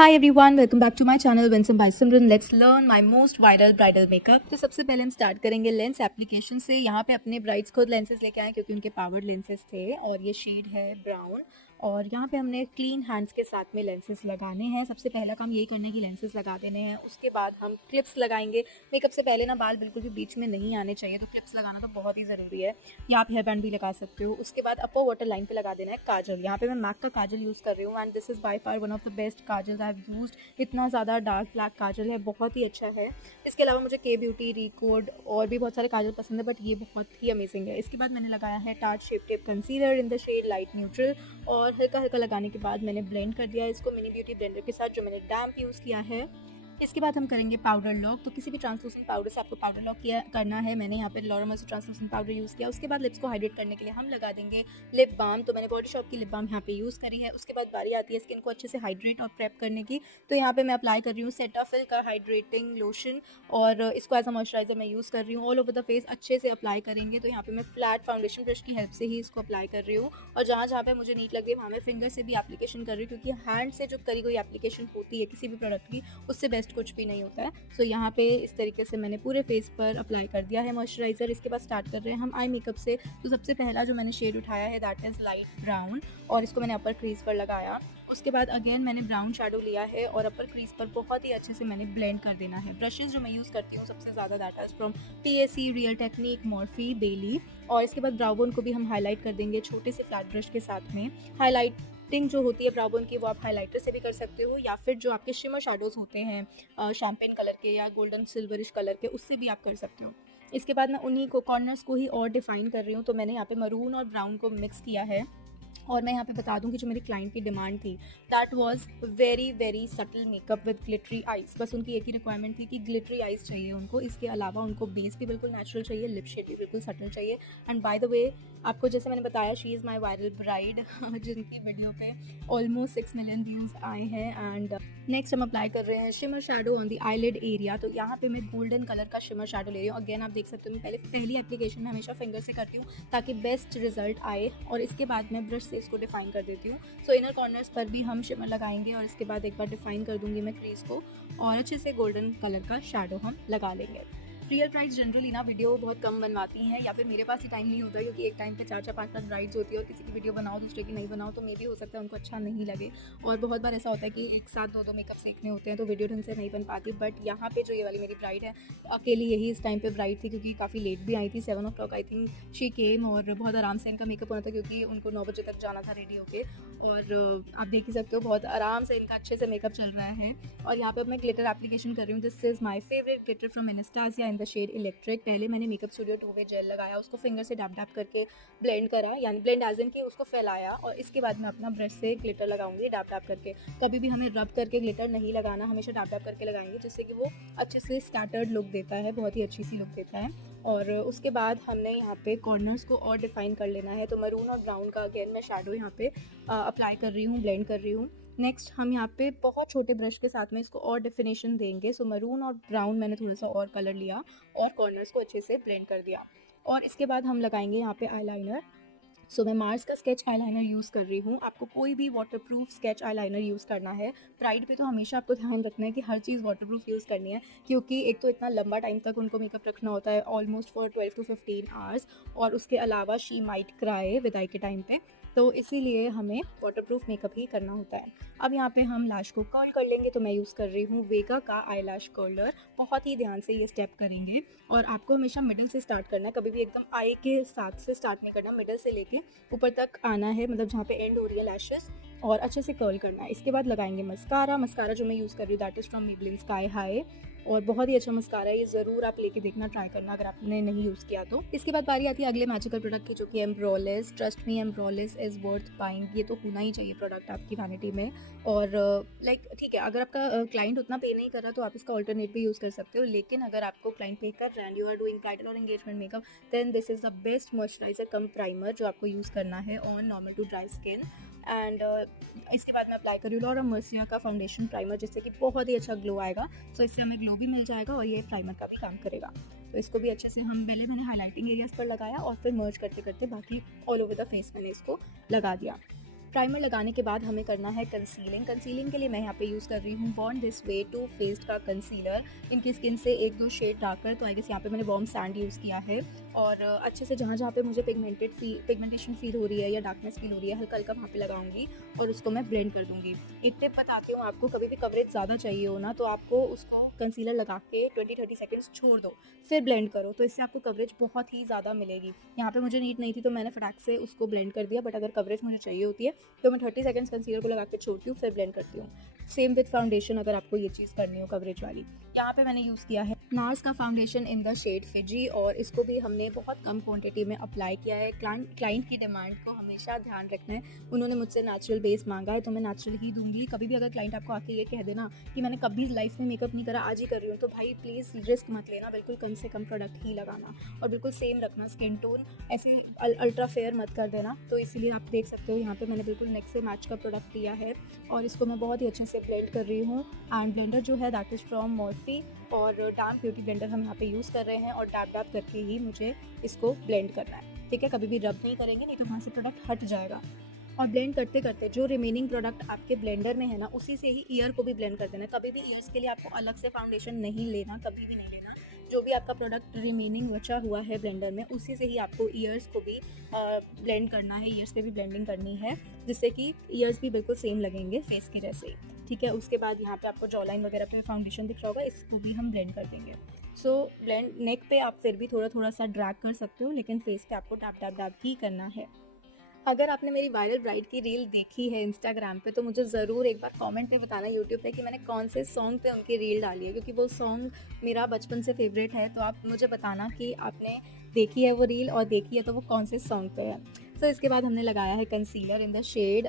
Hi everyone, welcome back to my channel Winsome by Simran. Let's learn my most viral bridal makeup. तो सबसे पहले हम start करेंगे lens application से। यहाँ पे अपने ब्राइड्स खुद लेंसेज लेके आए क्योंकि उनके पावर्ड लेंसेज थे और ये शेड है ब्राउन। और यहाँ पे हमने क्लीन हैंड्स के साथ में लेंसेज लगाने हैं। सबसे पहला काम यही करना है कि लेंसेज लगा देने हैं। उसके बाद हम क्लिप्स लगाएंगे। मेकअप से पहले ना बाल बिल्कुल भी बीच में नहीं आने चाहिए, तो क्लिप्स लगाना तो बहुत ही ज़रूरी है, या आप हेयर बैंड भी लगा सकते हो। उसके बाद अपर वाटर लाइन पे लगा देना है काजल। यहाँ पे मैं मैक का काजल यूज़ कर रही हूँ and this is by far one of the best Kajal I have used. इतना ज़्यादा डार्क ब्लैक काजल है, बहुत ही अच्छा है। इसके अलावा मुझे के ब्यूटी, रिकोड और भी बहुत सारे काजल पसंद है, बट ये बहुत ही अमेजिंग है। इसके बाद मैंने लगाया है Tarte shape tape concealer in the shade light neutral, और हल्का हल्का लगाने के बाद मैंने ब्लेंड कर दिया इसको मिनी ब्यूटी ब्लेंडर के साथ, जो मैंने डैम्प यूज़ किया है। इसके बाद हम करेंगे पाउडर लॉक। तो किसी भी ट्रांसलूसेंट पाउडर से आपको पाउडर लॉक करना है। मैंने यहाँ पे Laura Mercer translucent powder use किया। उसके बाद लिप्स को हाइड्रेट करने के लिए हम लगा देंगे लिप बाम। तो मैंने बॉडी शॉप की लिप बाम यहाँ पे यूज़ करी है। उसके बाद बारी आती है स्किन को अच्छे से हाइड्रेट और प्रेप करने की। तो यहाँ पे मैं अप्लाई कर रही हूँ सेटाफिल का हाइड्रेटिंग लोशन, और इसको एज अ मॉइस्चराइजर मैं यूज़ कर रही हूँ। ऑल ओवर द फेस अच्छे से अप्लाई करेंगे। तो यहाँ पे मैं फ्लैट फाउंडेशन ब्रश की हेल्प से ही इसको अप्लाई कर रही हूँ, और जहाँ जहाँ पे मुझे नीट लगे वहाँ मैं फिंगर से भी एप्लीकेशन कर रही हूँ, क्योंकि हैंड से जो करी हुई एप्लीकेशन होती है किसी भी प्रोडक्ट की, उससे बेस्ट कुछ भी नहीं होता है। सो यहाँ पे इस तरीके से मैंने पूरे फेस पर अप्लाई कर दिया है मॉइस्चराइज़र। इसके बाद स्टार्ट कर रहे हैं हम आई मेकअप से। तो सबसे पहला जो मैंने शेड उठाया है दैट इज़ लाइट ब्राउन, और इसको मैंने अपर क्रीज पर लगाया। उसके बाद अगेन मैंने ब्राउन शेडो लिया है और अपर क्रीज पर बहुत ही अच्छे से मैंने ब्लेंड कर देना है। ब्रशेज जो मैं यूज़ करती हूँ सबसे ज़्यादा that is from PSC, real technique, Morphe, बेली। और इसके बाद ब्राउ बोन को भी हम हाईलाइट कर देंगे छोटे से फ्लैट ब्रश के साथ में। हाईलाइटिंग जो होती है ब्राउ बोन की, वो आप हाईलाइटर से भी कर सकते हो, या फिर जो आपके शिमर शेडोज़ होते हैं शैम्पेन कलर के या गोल्डन सिल्वरिश कलर के, उससे भी आप कर सकते हो। इसके बाद मैं उन्हीं को कॉर्नर्स को ही और डिफाइन कर रही हूँ। तो मैंने यहाँ पे मरून और ब्राउन को मिक्स किया है। और मैं यहाँ पे बता दूँ कि जो मेरी क्लाइंट की डिमांड थी that was very very subtle makeup with glittery eyes. बस उनकी एक ही रिक्वायरमेंट थी कि ग्लिटरी आइज़ चाहिए उनको। इसके अलावा उनको बेस भी बिल्कुल नेचुरल चाहिए, लिप शेड भी बिल्कुल सटल चाहिए। एंड बाय द वे, आपको जैसे मैंने बताया, she is my viral bride जिनकी वीडियो पे ऑलमोस्ट 6 मिलियन व्यूज़ आए हैं। एंड नेक्स्ट हम अप्लाई कर रहे हैं shimmer shadow on the eyelid area. तो यहाँ पे मैं गोल्डन कलर का शिमर शेडो ले रही हूँ। अगेन आप देख सकते हो, मैं पहली एप्लीकेशन में हमेशा फिंगर से करती हूँ ताकि बेस्ट रिजल्ट आए, और इसके बाद मैं ब्रश से इसको डिफाइन कर देती हूँ। सो इनर कॉर्नर्स पर भी हम शिमर लगाएंगे, और इसके बाद एक बार डिफाइन कर दूंगी मैं क्रीज को, और अच्छे से गोल्डन कलर का शेडो हम लगा लेंगे। रियल ब्राइड्स जनरली ना वीडियो बहुत कम बनवाती हैं, या फिर मेरे पास ही टाइम नहीं होता, क्योंकि एक टाइम पे 4-4 5-5 ब्राइड्स होती है, और किसी की वीडियो बनाओ दूसरे की नहीं बनाओ, तो मे भी हो सकता है उनको अच्छा नहीं लगे। और बहुत बार ऐसा होता है कि एक साथ दो मेकअप सीखने होते हैं, तो वीडियो ढंग से नहीं बन पाती। बट यहाँ पे जो ये वाली मेरी ब्राइड है, अकेली यही इस टाइम पे ब्राइड थी, क्योंकि काफ़ी लेट भी आई थी, 7 o'clock I think she came, और बहुत आराम से इनका मेकअप होना था क्योंकि उनको 9 बजे तक जाना था रेडी होके। और आप देख ही सकते हो बहुत आराम से इनका अच्छे से मेकअप चल रहा है। और यहाँ पे मैं ग्लिटर एप्लीकेशन कर रही हूँ। This is my favourite glitter from Anastasia in the shade electric. पहले मैंने मेकअप स्टूडियो 2-वे जेल लगाया, उसको फिंगर से डैप डैप करके ब्लेंड करा, यानी ब्लेंड एज इन कि उसको फैलाया, और इसके बाद मैं अपना ब्रश से ग्लिटर लगाऊंगी डैप डैप करके। कभी भी हमें रब करके ग्लिटर नहीं लगाना, हमेशा डैप डैप करके लगाएंगे, जिससे कि वो अच्छे से स्कैटर्ड लुक देता है, बहुत ही अच्छी सी लुक देता है। और उसके बाद हमने यहाँ पे कॉर्नर्स को और डिफाइन कर लेना है। तो मरून और ब्राउन का अगेन मैं शेडो यहाँ पे अप्लाई कर रही हूँ, ब्लेंड कर रही हूँ। नेक्स्ट हम यहाँ पे बहुत छोटे ब्रश के साथ में इसको और डिफिनेशन देंगे। सो मरून और ब्राउन मैंने थोड़ा सा और कलर लिया और कॉर्नर्स को अच्छे से ब्लेंड कर दिया। और इसके बाद हम लगाएंगे यहाँ पे आईलाइनर। सो मैं मार्स का स्केच आईलाइनर यूज़ कर रही हूँ। आपको कोई भी वाटरप्रूफ स्केच आईलाइनर यूज़ करना है। ब्राइड पे तो हमेशा आपको ध्यान रखना है कि हर चीज़ वाटरप्रूफ यूज़ करनी है, क्योंकि एक तो इतना लंबा टाइम तक उनको मेकअप रखना होता है, ऑलमोस्ट फॉर 12 to 15 आवर्स, और उसके अलावा शी माइट क्राई विदाई के टाइम पे, तो इसीलिए हमें वाटरप्रूफ मेकअप ही करना होता है। अब यहाँ पे हम लैश को कर्ल कर लेंगे। तो मैं यूज़ कर रही हूँ वेगा का आई लैश कर्लर। बहुत ही ध्यान से ये स्टेप करेंगे, और आपको हमेशा मिडिल से स्टार्ट करना है, कभी भी एकदम आई के साथ से स्टार्ट नहीं करना, मिडिल से लेके ऊपर तक आना है, मतलब जहाँ पे एंड हो रही है लैशेस, और अच्छे से कर्ल करना है। इसके बाद लगाएंगे मस्कारा। मस्कारा जो मैं यूज़ कर रही हूँ that is from Maybelline sky high, और बहुत ही अच्छा मस्कारा है, ये ज़रूर आप लेके देखना, ट्राई करना अगर आपने नहीं यूज़ किया तो। इसके बाद बारी आती है अगले मैजिकल प्रोडक्ट की, जो कि Embryolisse. Trust me, Embryolisse is worth buying. ये तो होना ही चाहिए प्रोडक्ट आपकी वैनिटी में। और लाइक ठीक है, अगर आपका क्लाइंट उतना पे नहीं कर रहा तो आप इसका ऑल्टरनेट भी यूज़ कर सकते हो, लेकिन अगर आपको क्लाइंट पे कर रहा है and you are doing bridal और engagement makeup, then this is the best moisturiser cum primer जो आपको यूज़ करना है on normal to dry skin. And इसके बाद मैं अप्लाई कर रही हूँ लॉरा मर्सिया का फाउंडेशन प्राइमर, जिससे कि बहुत ही अच्छा ग्लो आएगा। सो इससे हमें ग्लो भी मिल जाएगा और ये प्राइमर का भी काम करेगा। तो इसको भी अच्छे से हम पहले मैंने हाईलाइटिंग एरियाज पर लगाया, और फिर मर्ज करते करते बाकी ऑल ओवर द फेस मैंने इसको लगा दिया। प्राइमर लगाने के बाद हमें करना है कंसीलिंग। कंसीलिंग के लिए मैं यहाँ पे यूज़ कर रही हूँ born this way Too Faced का कंसीलर। इनकी स्किन से 1-2 शेड डार्कर, तो आई गेस यहाँ पे मैंने वार्म सैंड यूज़ किया है। और अच्छे से जहाँ पे मुझे पिगमेंटेशन फील हो रही है या डार्कनेस फील हो रही है, हल्का हल्का वहाँ पे लगाऊंगी और उसको मैं ब्लेंड कर दूंगी। एक टिप बताती हूँ आपको, कभी भी कवरेज ज़्यादा चाहिए हो ना, तो आपको उसको कंसीलर लगा के 20-30 सेकेंड्स छोड़ दो, फिर ब्लेंड करो, तो इससे आपको कवरेज बहुत ही ज़्यादा मिलेगी। यहाँ पे मुझे नीड नहीं थी तो मैंने फटाक से उसको ब्लेंड कर दिया, बट अगर कवरेज मुझे चाहिए होती है तो मैं 30 सेकेंड्स कंसीलर को लगा के छोड़ती हूँ, फिर ब्लेंड करती हूँ। सेम विद फाउंडेशन, अगर आपको ये चीज़ करनी हो कवरेज वाली। यहाँ पे मैंने यूज़ किया है नार्स का foundation in the shade Fiji, और इसको भी हमने बहुत कम क्वांटिटी में अप्लाई किया है। क्लाइंट की डिमांड को हमेशा ध्यान रखना है, उन्होंने मुझसे नेचुरल बेस मांगा है तो मैं नेचुरल ही दूंगी। कभी भी अगर क्लाइंट आपको आके ये कह देना कि मैंने कभी लाइफ में मेकअप नहीं करा, आज ही कर रही हूँ, तो भाई प्लीज़ रिस्क मत लेना, बिल्कुल कम से कम प्रोडक्ट ही लगाना और बिल्कुल सेम रखना स्किन टोन, ऐसे अल्ट्रा फेयर मत कर देना। तो इसीलिए आप देख सकते हो यहाँ पे मैंने बिल्कुल नेक से मैच का प्रोडक्ट लिया है और इसको मैं बहुत ही अच्छे से ब्लेंड कर रही हूँ। एंड ब्लेंडर जो है दैट इज़ फ्रॉम मॉर्फी, और डैम्प ब्यूटी ब्लेंडर हम यहाँ पे यूज़ कर रहे हैं, और डैप डैप करके ही मुझे इसको ब्लेंड करना है, ठीक है। कभी भी रब नहीं करेंगे, नहीं तो वहाँ से प्रोडक्ट हट जाएगा। और ब्लेंड करते करते जो रिमेनिंग प्रोडक्ट आपके ब्लेंडर में है ना, उसी से ही ईयर को भी ब्लेंड कर देना है। कभी भी ईयर्स के लिए आपको अलग से फाउंडेशन नहीं लेना, कभी भी नहीं लेना। जो भी आपका प्रोडक्ट रिमेनिंग बचा हुआ है ब्लेंडर में, उसी से ही आपको ईयर्स को भी ब्लेंड करना है, ईयर्स पे भी ब्लेंडिंग करनी है, जिससे कि ईयर्स भी बिल्कुल सेम लगेंगे फेस के जैसे ही, ठीक है। उसके बाद यहाँ पे आपको जॉ लाइन वगैरह पे फाउंडेशन दिख रहा होगा, इसको भी हम ब्लेंड कर देंगे। सो ब्लेंड नेक पे आप फिर भी थोड़ा थोड़ा सा ड्रैग कर सकते हो, लेकिन फेस पे आपको डैप डैप डैप ही करना है। अगर आपने मेरी वायरल ब्राइड की रील देखी है इंस्टाग्राम पे, तो मुझे ज़रूर एक बार कमेंट में बताना यूट्यूब पे कि मैंने कौन से सॉन्ग पे उनकी रील डाली है, क्योंकि वो सॉन्ग मेरा बचपन से फेवरेट है। तो आप मुझे बताना कि आपने देखी है वो रील, और देखी है तो वो कौन से सॉन्ग पे है। सो इसके बाद हमने लगाया है concealer in the shade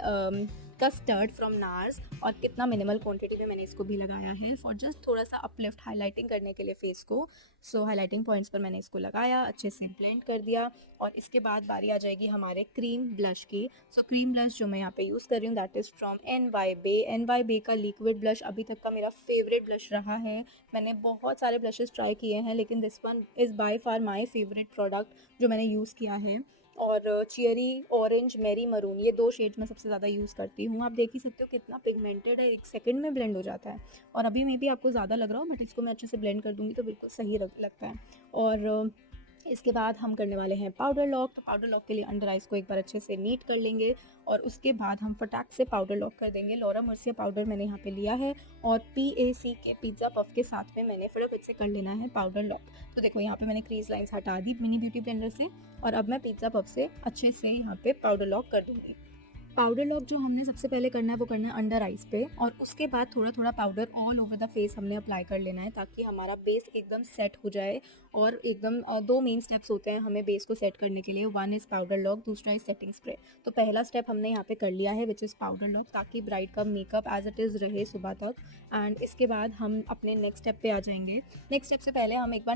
custard from NARS, और कितना मिनिमल क्वांटिटी में मैंने इसको भी लगाया है फॉर जस्ट थोड़ा सा अपलिफ्ट हाईलाइटिंग करने के लिए फेस को। सो हाईलाइटिंग पॉइंट्स पर मैंने इसको लगाया, अच्छे से ब्लेंड कर दिया। और इसके बाद बारी आ जाएगी हमारे क्रीम ब्लश की। सो क्रीम ब्लश जो मैं यहाँ पे यूज़ कर रही हूँ दैट इज़ फ्रॉम NYBE का लिक्विड ब्लश अभी तक का मेरा फेवरेट ब्लश रहा है। मैंने बहुत सारे ब्लशेस ट्राई किए हैं, लेकिन this one is by far my favourite product जो मैंने यूज़ किया है। और चेरी ऑरेंज मेरी मरून, ये 2 शेड्स मैं सबसे ज़्यादा यूज़ करती हूँ। आप देख ही सकते हो कितना पिगमेंटेड है, 1 सेकंड में ब्लेंड हो जाता है। और अभी में भी आपको ज़्यादा लग रहा हो, बट इसको मैं अच्छे से ब्लेंड कर दूँगी तो बिल्कुल सही लगता है। और इसके बाद हम करने वाले हैं पाउडर लॉक। तो पाउडर लॉक के लिए अंडर आइज़ को एक बार अच्छे से नीट कर लेंगे, और उसके बाद हम फटाक से पाउडर लॉक कर देंगे। लॉरा मर्सिया पाउडर मैंने यहाँ पे लिया है, और PAC के पिज़्ज़ा पफ के साथ में मैंने फटाफट से कर लेना है पाउडर लॉक। तो देखो यहाँ पे मैंने क्रीज लाइंस हटा दी मिनी ब्यूटी ब्लेंडर से, और अब मैं पिज़्ज़ा पफ से अच्छे से यहाँ पे पाउडर लॉक कर दूँगी। पाउडर लॉक जो हमने सबसे पहले करना है वो करना है अंडर आइज़ पे, और उसके बाद थोड़ा थोड़ा powder all over the face हमने अप्लाई कर लेना है, ताकि हमारा बेस एकदम सेट हो जाए। और एकदम 2 मेन स्टेप्स होते हैं हमें बेस को सेट करने के लिए, वन इज़ पाउडर लॉक, दूसरा इज़ सेटिंग स्प्रे। तो पहला स्टेप हमने यहाँ पे कर लिया है विच इज़ पाउडर लॉक, ताकि ब्राइड का मेकअप एज इट इज़ रहे सुबह तक। एंड इसके बाद हम अपने नेक्स्ट स्टेप पे आ जाएंगे। नेक्स्ट स्टेप से पहले हम एक बार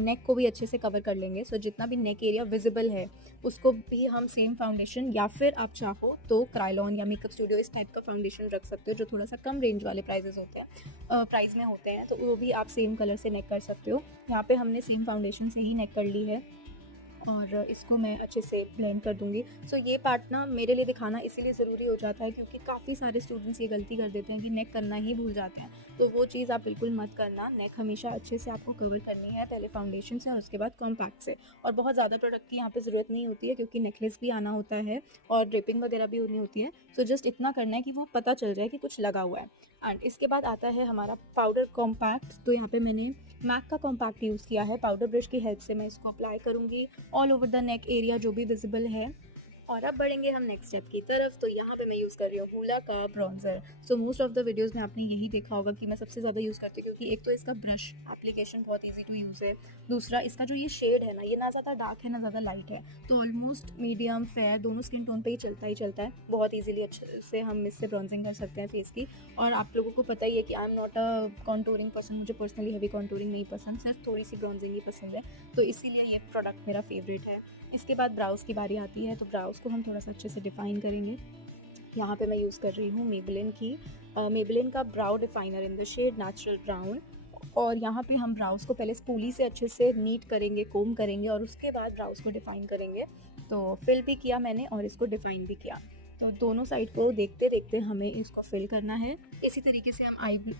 नेक को भी अच्छे से कवर कर लेंगे। सो जितना भी नेक एरिया विजिबल है उसको भी हम सेम फाउंडेशन, या फिर आप चाहो तो क्राइलॉन या मेकअप स्टूडियो इस टाइप का फाउंडेशन रख सकते हो, जो थोड़ा सा कम रेंज वाले प्राइस में होते हैं, तो वो भी आप सेम कलर से नेक कर सकते हो। यहाँ पे हमने सेम फाउंडेशन से ही नेक कर ली है, और इसको मैं अच्छे से ब्लेंड कर दूँगी। सो ये पार्ट ना मेरे लिए दिखाना इसीलिए ज़रूरी हो जाता है, क्योंकि काफ़ी सारे स्टूडेंट्स ये गलती कर देते हैं कि नेक करना ही भूल जाते हैं। तो वो चीज़ आप बिल्कुल मत करना, नेक हमेशा अच्छे से आपको कवर करनी है, पहले फाउंडेशन से और उसके बाद कॉम्पैक्ट से। और बहुत ज़्यादा प्रोडक्ट की यहाँ पे ज़रूरत नहीं होती है, क्योंकि नेकलेस भी आना होता है और ड्रिपिंग वगैरह भी होनी होती है। सो जस्ट इतना करना है कि वो पता चल जाए कि कुछ लगा हुआ है। एंड इसके बाद आता है हमारा पाउडर कॉम्पैक्ट। तो यहाँ पे मैंने मैक का कॉम्पैक्ट यूज़ किया है, पाउडर ब्रश की हेल्प से मैं इसको अप्लाई करूँगी all over the neck area जो भी विजिबल है। और अब बढ़ेंगे हम नेक्स्ट स्टेप की तरफ। तो यहाँ पे मैं यूज़ कर रही हूँ हूला का bronzer. So most of the videos में आपने यही देखा होगा कि मैं सबसे ज़्यादा यूज़ करती हूँ, क्योंकि एक तो इसका ब्रश एप्लीकेशन बहुत इजी टू यूज़ है, दूसरा इसका जो ये शेड है ना, ये ना ज़्यादा डार्क है ना ज़्यादा लाइट है, तो ऑलमोस्ट मीडियम फेयर दोनों स्किन टोन पे ही चलता है। बहुत ईजिली अच्छे से हम इससे ब्रॉन्जिंग कर सकते हैं फेस की। और आप लोगों को पता ही है कि I am not a contouring person, मुझे पर्सनली हैवी कॉन्टूरिंग नहीं पसंद, सिर्फ थोड़ी सी ब्रॉन्जिंग ही पसंद है, तो इसीलिए ये प्रोडक्ट मेरा फेवरेट है। इसके बाद ब्राउज़ की बारी आती है, तो ब्राउज़ को हम थोड़ा सा अच्छे से डिफ़ाइन करेंगे। यहाँ पे मैं यूज़ कर रही हूँ मेबेलिन का brow definer in the shade natural brown. और यहाँ पे हम ब्राउज़ को पहले स्पूली से अच्छे से नीट करेंगे, कोम करेंगे, और उसके बाद ब्राउज़ को डिफ़ाइन करेंगे। तो फिल भी किया मैंने और इसको डिफ़ाइन भी किया। तो दोनों साइड को देखते देखते हमें इसको फिल करना है। इसी तरीके से हम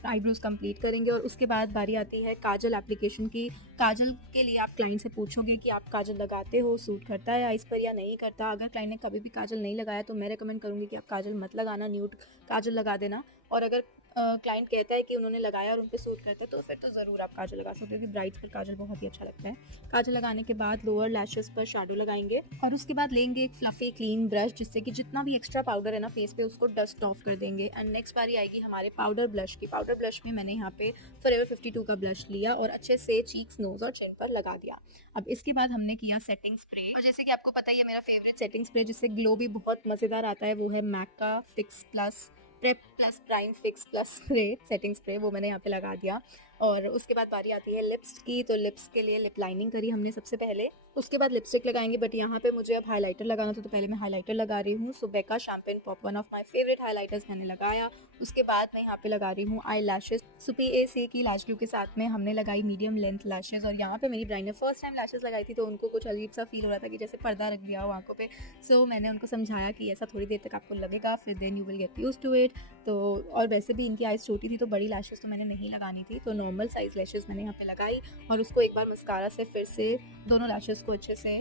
आईब्रोज कंप्लीट करेंगे और उसके बाद बारी आती है काजल एप्लीकेशन की। काजल के लिए आप क्लाइंट से पूछोगे कि आप काजल लगाते हो, सूट करता है आइस पर या नहीं करता। अगर क्लाइंट ने कभी भी काजल नहीं लगाया तो मैं रेकमेंड करूँगी कि आप काजल मत लगाना, न्यूड काजल लगा देना। और अगर क्लाइंट कहता है कि उन्होंने लगाया और उन पे सूट करता है तो फिर तो ज़रूर आप काजल लगा सकते हो, क्योंकि ब्राइड्स पर काजल बहुत ही अच्छा लगता है। काजल लगाने के बाद लोअर लैशेस पर शैडो लगाएंगे और उसके बाद लेंगे एक फ्लफी क्लीन ब्रश, जिससे कि जितना भी एक्स्ट्रा पाउडर है ना फेस पे उसको डस्ट ऑफ कर देंगे। एंड नेक्स्ट बारी आएगी हमारे पाउडर ब्लश की। पाउडर ब्लश में मैंने यहाँ पे फॉरएवर 52 का ब्लश लिया और अच्छे से चीक्स, नोज और चिन पर लगा दिया। अब इसके बाद हमने किया सेटिंग स्प्रे, और जैसे कि आपको पता ही है मेरा फेवरेट सेटिंग स्प्रे जिससे ग्लो भी बहुत मज़ेदार आता है, वो है मैक का fix plus prep plus prime fix plus spray setting spray, वो मैंने यहाँ पे लगा दिया। और उसके बाद बारी आती है लिप्स की। तो लिप्स के लिए लिप लाइनिंग करी हमने सबसे पहले, उसके बाद लिपस्टिक लगाएंगे। बट यहाँ पे मुझे अब हाइलाइटर लगाना था तो पहले मैं हाइलाइटर लगा रही हूँ। सो बेका champagne pop, one of my favourite highlighters मैंने लगाया। उसके बाद मैं यहाँ पे लगा रही हूँ आई लैशेज। सुपी की लैश ग्लू के साथ में हमने लगाई मीडियम लेंथ लैशेज। और यहाँ पे मेरी ब्राइड ने फर्स्ट टाइम लैशेज लगाई थी तो उनको कुछ अजीब सा फील हो रहा था कि जैसे पर्दा रख दिया हो आंखों पे। सो मैंने उनको समझाया कि ऐसा थोड़ी देर तक आपको लगेगा, फिर then you will get used to it. तो और वैसे भी इनकी आइज़ छोटी थी तो बड़ी लैशेज तो मैंने नहीं लगानी थी, तो नॉर्मल साइज़ लैशेज मैंने यहाँ पे लगाई और उसको एक बार मस्कारा से फिर से दोनों लैशेज को अच्छे से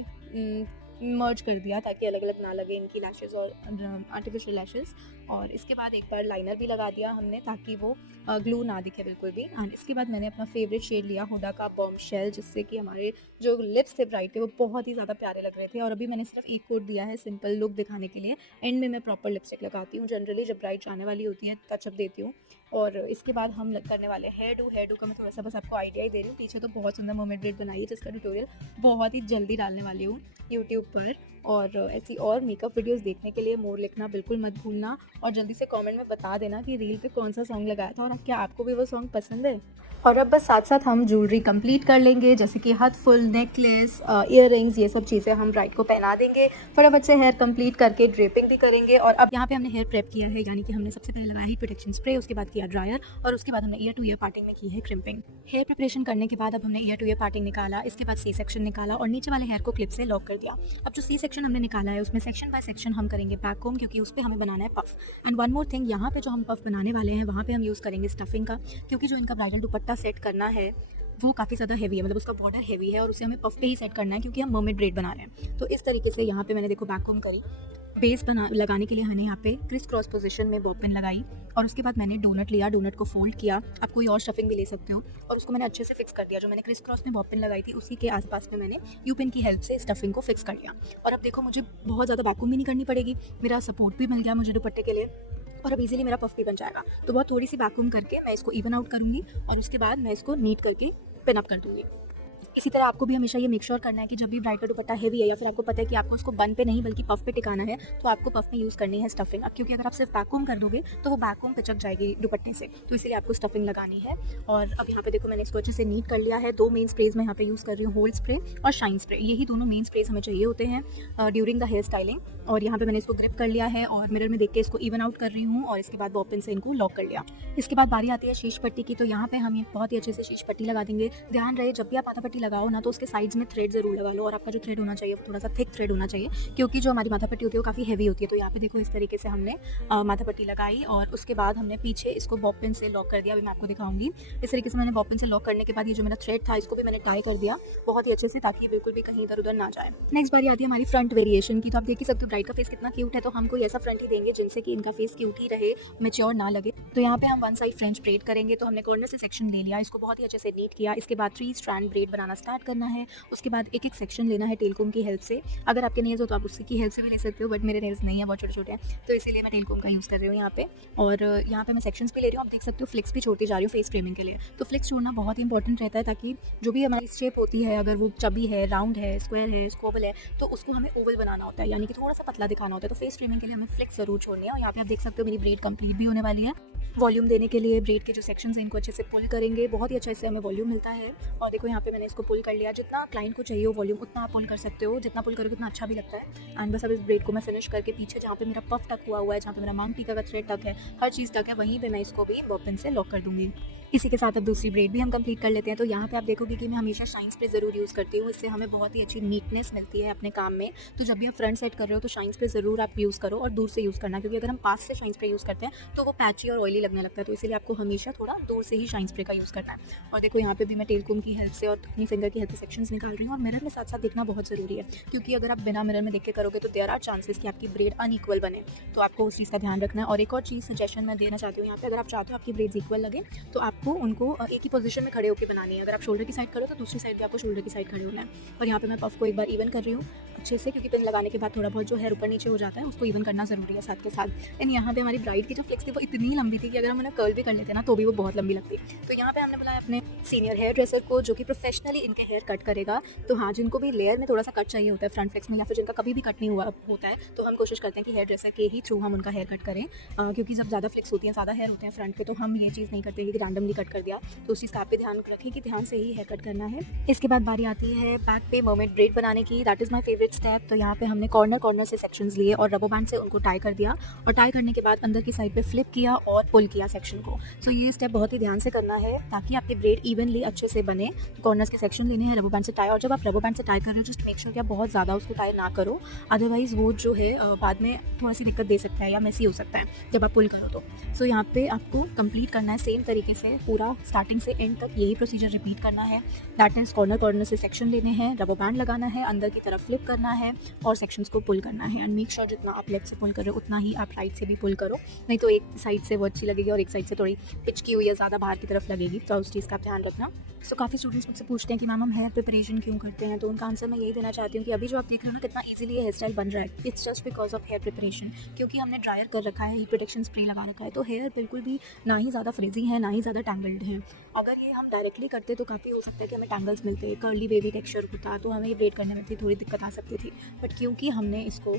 मर्ज कर दिया ताकि अलग अलग ना लगे इनकी लैशेज और आर्टिफिशियल लैशेज। और इसके बाद एक बार लाइनर भी लगा दिया हमने ताकि वो ग्लू ना दिखे बिल्कुल भी। एंड इसके बाद मैंने अपना फेवरेट शेड लिया हुडा का बॉम्बशेल, जिससे कि हमारे जो लिप्स थे ब्राइट थे वो बहुत ही ज़्यादा प्यारे लग रहे थे। और अभी मैंने सिर्फ एक कोट दिया है सिंपल लुक दिखाने के लिए, एंड में मैं प्रॉपर लिपस्टिक लगाती हूँ जनरली जब ब्राइट जाने वाली होती है, टचअप देती हूँ। और इसके बाद हम करने वाले हेयर डू का मैं थोड़ा सा बस आपको आइडिया ही दे रही हूँ। पीछे तो बहुत सुंदर मर्मेड ब्रेड बनाई है जिसका ट्यूटोरियल बहुत ही जल्दी डालने वाली हूँ यूट्यूब पर। और ऐसी और मेकअप वीडियोस देखने के लिए मोर लिखना बिल्कुल मत भूलना और जल्दी से कमेंट में बता देना कि रील पे कौन सा सॉन्ग लगाया था और क्या आपको भी वो सॉन्ग पसंद है। और अब बस साथ साथ हम ज्वेलरी कंप्लीट कर लेंगे, जैसे कि हाथ फुल, नेकलेस, इयररिंग्स, ये सब चीज़ें हम ब्राइड को पहना देंगे। फटाफट से हेयर कंप्लीट करके ड्रेपिंग भी करेंगे। और अब यहाँ पे हमने हेयर प्रेप किया है, यानी कि हमने सबसे पहले लगाया हीट प्रोटेक्शन स्प्रे, उसके बाद किया ड्रायर और उसके बाद हमने ईयर टू ईयर पार्टिंग में की है क्रिम्पिंग। हेयर प्रिपरेशन करने के बाद अब हमने ईयर टू ईयर पार्टिंग निकाला, इसके बाद सी सेक्शन निकाला और नीचे वाले हेयर को क्लिप से लॉक कर दिया। अब जो सी सेक्शन हमने निकाला है उसमें सेक्शन बाय सेक्शन हम करेंगे बैक कोम, क्योंकि उस पर हमें बनाना है puff. And one more thing, यहाँ पे जो हम पफ बनाने वाले हैं वहाँ पे हम यूज़ करेंगे स्टफिंग का, क्योंकि जो इनका ब्राइडल दुपट्टा सेट करना है वो काफ़ी ज़्यादा हैवी है, मतलब उसका बॉर्डर हैवी है और उसे हमें पफ पे ही सेट करना है क्योंकि हम मर्मेड ब्रेड बना रहे हैं। तो इस तरीके से यहाँ पे मैंने देखो बैक कोम करी। बेस लगाने के लिए मैंने यहाँ पे क्रिस क्रॉस पोजीशन में बॉब पिन लगाई और उसके बाद मैंने डोनट लिया, डोनट को फोल्ड किया, आप कोई और स्टफिंग भी ले सकते हो और उसको मैंने अच्छे से फिक्स कर दिया। जो मैंने क्रिस क्रॉस में बॉब पिन लगाई थी उसी के आसपास में मैंने यू पिन की हेल्प से स्टफिंग को फिक्स कर लिया। और अब देखो मुझे बहुत ज़्यादा वैक्यूम भी नहीं करनी पड़ेगी, मेरा सपोर्ट भी मिल गया मुझे दुपट्टे के लिए और अब इजीली मेरा पफ भी बन जाएगा। तो बहुत थोड़ी सी वैक्यूम करके मैं इसको इवन आउट करूँगी और उसके बाद मैं इसको नीट करके पिन अप कर दूँगी। इसी तरह आपको भी हमेशा ये मेक श्योर करना है कि जब भी ब्राइड का दुपट्टा हेवी है या फिर आपको पता है कि आपको उसको बन पे नहीं बल्कि पफ पे टिकाना है तो आपको पफ में यूज़ करनी है स्टफिंग। अब क्योंकि अगर आप सिर्फ बैककोम कर दोगे तो वो बैककोम पिचक जाएगी दुपट्टे से, तो इसीलिए आपको स्टफिंग लगानी है। और अब यहाँ पे देखो मैंने इसको अच्छे से नीट कर लिया है। 2 मेन स्प्रेज मैं यहाँ पे यूज़ कर रही हूँ, होल्ड स्प्रे और शाइन स्प्रे। यही दोनों मेन स्प्रेज हमें चाहिए होते हैं ड्यूरिंग द हेयर स्टाइलिंग। और यहाँ पे मैंने इसको ग्रिप कर लिया है और मिरर में देख के इसको इवन आउट कर रही हूँ और इसके बाद बॉब पिन से इनको लॉक कर लिया। इसके बाद बारी आती है शीश पट्टी की। तो यहाँ पे हम ये बहुत ही अच्छे से शीश पट्टी लगा देंगे। ध्यान रहे जब भी आप माथा पट्टी लगाओ ना तो उसके साइड्स में थ्रेड जरूर लगा लो और आपका जो थ्रेड होना चाहिए वो थोड़ा सा थिक थ्रेड होना चाहिए, क्योंकि जो हमारी माथा पट्टी होती है वो काफ़ी हैवी होती है। तो यहाँ पे देखो इस तरीके से हमने माथा पट्टी लगाई और उसके बाद हमने पीछे इसको बॉब पिन से लॉक कर दिया। अभी मैं आपको दिखाऊंगी। इस तरीके से मैंने बॉब पिन से लॉक करने के बाद ये जो मेरा थ्रेड था इसको भी मैंने टाई कर दिया बहुत ही अच्छे से ताकि बिल्कुल भी कहीं इधर उधर ना जाए। नेक्स्ट बारी आती है हमारी फ्रंट वेरिएशन की। तो आप देख ही सकते हो ब्राइड का फेस कितना क्यूट है, तो हम कोई ऐसा फ्रंट ही देंगे जिनसे कि इनका फेस क्यूट ही रहे, मैच्योर ना लगे। तो यहाँ पे हम वन साइड फ्रेंच ब्रेड करेंगे। तो हमने कॉर्नर से सेक्शन ले लिया, इसको बहुत ही अच्छे से नीट किया। इसके बाद 3 स्ट्रैंड ब्रेड बनाना स्टार्ट करना है। उसके बाद एक सेक्शन लेना है टेलकोम की हेल्प से। अगर आपके नेल्स हो तो आप उसकी की हेल्प से भी ले सकते हो, बट मेरे नेल्स नहीं है, बहुत छोटे छोटे हैं, तो इसीलिए मैं टेलकोम का यूज़ कर रही हूँ यहाँ पे। और यहाँ पे मैं सेक्शंस भी ले रही हूँ। आप देख सकते हो फ्लिक्स भी छोड़ती जा रही हूँ फेस फ्रेमिंग के लिए। तो फ्लिक्स छोड़ना बहुत ही इंपॉर्टेंट रहता है ताकि जो भी हमारी शेप होती है, अगर वो चबी है, राउंड है, स्क्वायर है, स्क्वाबल है, तो उसको हमें ओवल बनाना होता है, यानी कि थोड़ा सा पतला दिखाना होता है। तो फेस फ्रेमिंग के लिए हमें फ्लिक्स जरूर छोड़नी है। और यहाँ पे आप देख सकते हो मेरी ब्रेड कंप्लीट भी होने वाली है। वॉल्यूम देने के लिए ब्रेड के जो सेक्शंस हैं इनको अच्छे से पुल करेंगे, बहुत ही अच्छा इससे हमें वॉल्यूम मिलता है। और देखो यहाँ पे मैंने इसको पुल कर लिया, जितना क्लाइंट को चाहिए हो वॉल्यूम उतना आप पुल कर सकते हो, जितना पुल करोगे उतना अच्छा भी लगता है। एंड बस अब इस ब्रेड को मैं फिनिश करके पीछे जहाँ पे मेरा पफ टक हुआ है, जहाँ पे मेरा मांग टीका का थ्रेड टक है, हर चीज़ टक है, वहीं पे मैं इसको भी बॉबिन से लॉक कर दूँगी। इसी के साथ अब दूसरी ब्रेड भी हम कंप्लीट कर लेते हैं। तो यहाँ पे आप देखोगे कि मैं हमेशा शाइन स्प्रे ज़रूर यूज़ करती हूँ, इससे हमें बहुत ही अच्छी नीटनेस मिलती है अपने काम में। तो जब भी आप फ्रंट सेट कर रहे हो तो शाइन स्प्रे ज़रूर आप यूज़ करो और दूर से यूज़ करना, क्योंकि अगर हम पास से शाइन स्प्रे यूज़ करते हैं तो वो पैची और ऑयली लगने लगता है, तो इसीलिए आपको हमेशा थोड़ा दूर से ही शाइन स्प्रे का यूज़ करना है। और देखो यहाँ पे भी मैं टेल कोम की हेल्प से और अपनी फिंगर की हेल्प से सेक्शंस निकाल रही हूँ, और मिरर में साथ साथ देखना बहुत ज़रूरी है, क्योंकि अगर आप बिना मिरर में देख के करोगे तो देयर आर चांसेस कि आपकी ब्रेड अनइक्वल बने, तो आपको उस चीज़ का ध्यान रखना है। और एक और चीज़ सजेशन मैं देना चाहती हूँ यहाँ पे, अगर आप चाहते हो आपकी ब्रेड्स इक्वल लगे तो आपको उनको एक ही पोजीशन में खड़े होकर बनानी है। अगर आप शोल्डर की साइड करो तो दूसरी साइड भी आपको शोल्डर की साइड खड़े होना है। और यहाँ पे मैं पफ को एक बार इवन कर रही हूँ अच्छे से, क्योंकि पिन लगाने के बाद थोड़ा बहुत जो है ऊपर नीचे हो जाता है, उसको इवन करना ज़रूरी है साथ के साथ। एंड यहाँ पे हमारी ब्राइड की जो फ्लेक्स थी वो इतनी लंबी थी कि अगर हम उन्हें कर्ल भी कर लेते ना तो भी वो बहुत लंबी लगती। तो यहाँ पे हमने बुलाया अपने सीनियर हेयर ड्रेसर को, जो कि प्रोफेशनली इनके हेयर कट करेगा। तो हाँ, जिनको भी लेयर में थोड़ा सा कट चाहिए होता है फ्रंट फ्लेक्स में, या फिर जिनका कभी भी कट नहीं हुआ होता है, तो हम कोशिश करते हैं कि हेयर ड्रेसर के ही थ्रू हम उनका हेयर कट करें, क्योंकि जब ज़्यादा फ्लेक्स होती है, ज़्यादा हेयर होते हैं फ्रंट पे, तो हम ये चीज़ नहीं करते कि रैंडमली कट कर दिया। तो उस चीज़ का आप भी ध्यान रखें कि ध्यान से ही हेयर कट करना है। इसके बाद बारी आती है बैक पे मर्मेड ब्रेड बनाने की। That is my favourite step. तो यहाँ पे हमने कॉर्नर से सेक्शंस लिए और रबर बैंड से उनको टाई कर दिया, और टाई करने के बाद अंदर की साइड पे फ्लिप किया और पुल किया सेक्शन को। सो ये स्टेप बहुत ही ध्यान से करना है ताकि आपकी ब्रेड इवनली अच्छे से बने। तो कॉर्नर्स के सेक्शन लेने हैं, रबर बैंड से टाई, और जब आप रबर बैंड से टाई कर रहे हो जस्ट मेक श्योर कि आप बहुत ज़्यादा उसको टाई ना करो, अदरवाइज वो जो है बाद में थोड़ा सी दिक्कत दे सकता है या मेसी हो सकता है जब आप पुल करो तो। सो यहाँ पे आपको कंप्लीट करना है सेम तरीके से, पूरा स्टार्टिंग से एंड तक यही प्रोसीजर रिपीट करना है। दैट इज कॉर्नर से सेक्शन लेने हैं, रबर बैंड लगाना है, अंदर की तरफ फ्लिप करना है और सेक्शंस को पुल करना है। एंड मेक श्योर जितना आप लेफ्ट से पुल कर रहे हो उतना ही आप राइट से भी पुल करो, नहीं तो एक साइड से वो अच्छी लगेगी और एक साइड से थोड़ी पिचकी हुई या ज़्यादा बाहर की तरफ लगेगी, तो उस चीज़ का ध्यान रखना। सो काफ़ी स्टूडेंट्स मुझसे पूछते हैं कि मैम हम हेयर प्रिपरेशन क्यों करते हैं, तो उनका आंसर मैं यही देना चाहती हूँ कि अभी जो आप देख रहे हो ना कितना ईजिली ये हेयर स्टाइल बन रहा है, it's just because of hair preparation. क्योंकि हमने ड्रायर कर रखा है, हीट प्रोटेक्शन स्प्रे लगा रखा है, तो हेयर बिल्कुल भी ना ही ज़्यादा फ्रिजी है ना ही ज़्यादा टैंगल्ड है। अगर ये हम डायरेक्टली करते तो काफ़ी हो सकता है कि हमें टैंगल्स मिलते, कर्ली बेबी टेक्सचर होता, तो हमें ये ब्रेड करने में भी थोड़ी दिक्कत आ सकती थी। बट क्योंकि हमने इसको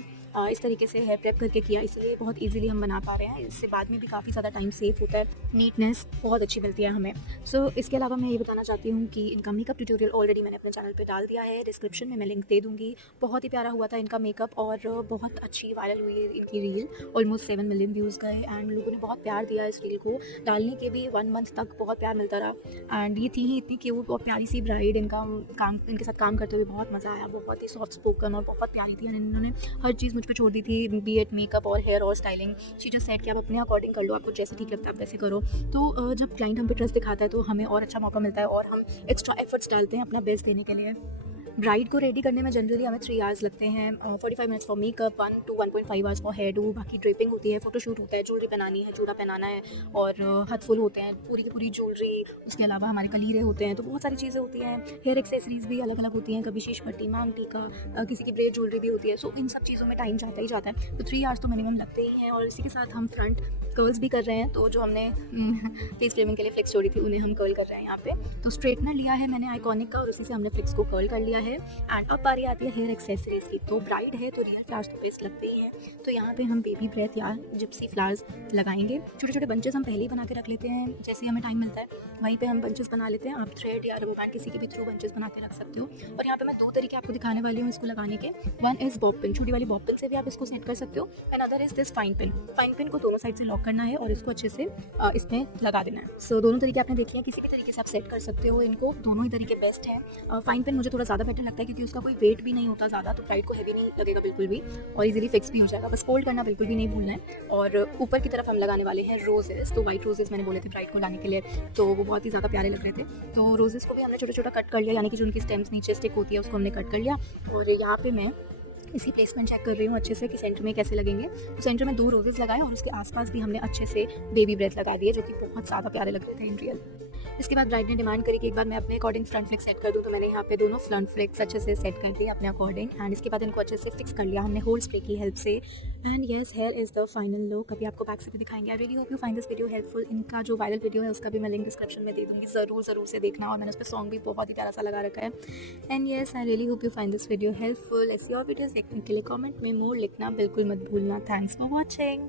इस तरीके से हेयर प्रेप करके किया, इसलिए बहुत इजीली हम बना पा रहे हैं। इससे बाद में भी काफ़ी ज़्यादा टाइम सेव होता है, नीटनेस बहुत अच्छी मिलती है हमें। सो इसके अलावा मैं ये बताना चाहती हूँ कि इनका मेकअप ट्यूटोरियल ऑलरेडी मैंने अपने चैनल पे डाल दिया है, डिस्क्रिप्शन में मैं लिंक दे दूँगी। बहुत ही प्यारा हुआ था इनका मेकअप और बहुत अच्छी वायरल हुई है इनकी रील, ऑलमोस्ट 7 मिलियन व्यूज़ गए एंड लोगों ने बहुत प्यार दिया इस रील को। डालने के भी 1 मंथ तक बहुत प्यार मिलता रहा एंड ये थी ही इतनी क्यूट और प्यारी सी ब्राइड। इनके साथ काम करते हुए बहुत मज़ा आया, बहुत ही सॉफ्ट स्पोकन और बहुत प्यारी थी। एंड इन्होंने हर चीज़ मुझ पर छोड़ दी थी, बी एट मेकअप और हेयर और स्टाइलिंग। शी जस्ट सेड कि आप अपने अकॉर्डिंग कर लो, आपको जैसे ठीक लगता है आप वैसे करो। तो जब क्लाइंट हम पे ट्रस्ट दिखाता है तो हमें और अच्छा मौका मिलता है और हम एक्स्ट्रा एफर्ट्स डालते हैं अपना बेस्ट देने के लिए। ब्राइड को रेडी करने में जनरली हमें 3 आवर्स लगते हैं, 45 minutes for makeup, 1 to 1.5 hours for hair do, बाकी ड्रेपिंग होती है, फोटोशूट होता है, ज्वेलरी बनानी है, जूड़ा पहनाना है और हाथ फुल होते हैं, पूरी की पूरी ज्वेलरी। उसके अलावा हमारे कलीरे होते हैं, तो बहुत सारी चीज़ें होती हैं। हेयर एक्सेसरीज भी अलग अलग होती हैं, कभी शीश पट्टी, मांग टीका, किसी की ब्रेड ज्वेलरी भी होती है। सो इन सब चीज़ों में टाइम जाता ही जाता है, तो 3 आवर्स तो मिनिमम लगते ही हैं। और इसी के साथ हम फ्रंट कर्ल्स भी कर रहे हैं, तो जो हमने फेस फ्रेमिंग के लिए फ्लिक्स छोड़ी थी उन्हें हम कर्ल कर रहे हैं यहाँ पे। तो स्ट्रेटनर लिया है मैंने आइकॉनिक का और उसी से हमने फ्लिक्स को कर्ल कर लिया है। एंड अब बारी आती है हेयर एक्सेसरीज की। तो ब्राइड है तो रियल फ्लावर्स तो बेस्ट लगते ही हैं, तो यहाँ पे हम बेबी ब्रेथ या जिप्सी फ्लावर्स लगाएंगे। छोटे छोटे बंचेस हम पहले ही बना के रख लेते हैं, जैसे हमें टाइम मिलता है वहीं पे हम बंचेस बना लेते हैं। आप थ्रेड या रबर बैंड किसी के भी थ्रू बंचेस बना के रख सकते हो। और यहाँ पे मैं 2 तरीके आपको दिखाने वाली हूँ इसको लगाने के। वन इज बॉब पिन, छोटी वाली बॉब पिन से भी आप इसको सेट कर सकते हो। And other is this fine pin. Fine pin को दोनों साइड से लॉक करना है और इसको अच्छे से इसमें लगा देना है। सो दोनों तरीके आपने देख लिया, किसी भी तरीके से आप सेट कर सकते हो इनको, दोनों ही तरीके बेस्ट हैं। फाइन पिन मुझे थोड़ा ज़्यादा बेटर लगता है क्योंकि उसका कोई वेट भी नहीं होता ज़्यादा, तो ब्राइड को हेवी नहीं लगेगा बिल्कुल भी और इजीली फिक्स भी हो जाएगा। बस फोल्ड करना बिल्कुल भी नहीं भूलना है। और ऊपर की तरफ हम लगाने वाले हैं रोजेस। तो वाइट रोजेस मैंने बोले थे ब्राइड को लाने के लिए, तो वो बहुत ही ज़्यादा प्यारे लग रहे थे। तो रोजेस को भी हमने छोटा छोटा कट कर लिया, यानी कि जो उनकी स्टेम्स नीचे स्टिक होती है उसको हमने कट कर लिया। और यहाँ पे मैं इसी प्लेसमेंट चेक कर रही हूँ अच्छे से कि सेंटर में कैसे लगेंगे। तो सेंटर में 2 रोजेस लगाए और उसके आसपास भी हमने अच्छे से बेबी ब्रेथ लगा दिए, जो कि बहुत ज़्यादा प्यारे लग रहे थे इन रियल। इसके बाद ब्राइड ने डिमांड करी कि एक बार मैं अपने अकॉर्डिंग फ्रंट फ्लिक्स सेट कर दूँ, तो मैंने यहाँ पे दोनों फ्रंट फ्लिक्स अच्छे से सेट कर दिए अपने अकॉर्डिंग। एंड इसके बाद इनको अच्छे से फिक्स कर लिया हमने होल स्प्रे की हेल्प से। And yes, here is the final look. अभी आपको बैक से भी दिखाएंगे। I really hope you find this video helpful. इनका जो वायरल वीडियो है उसका भी मैं लिंक डिस्क्रिप्शन में दे दूँगी, ज़रूर से देखना। और मैंने उस पर सॉन्ग भी बहुत ही प्यारा सा लगा रखा है। And yes, I really hope you find this video helpful. ऐसी और वीडियोज़ देखने के लिए कॉमेंट में मोर लिखना बिल्कुल मत भूलना। Thanks for watching.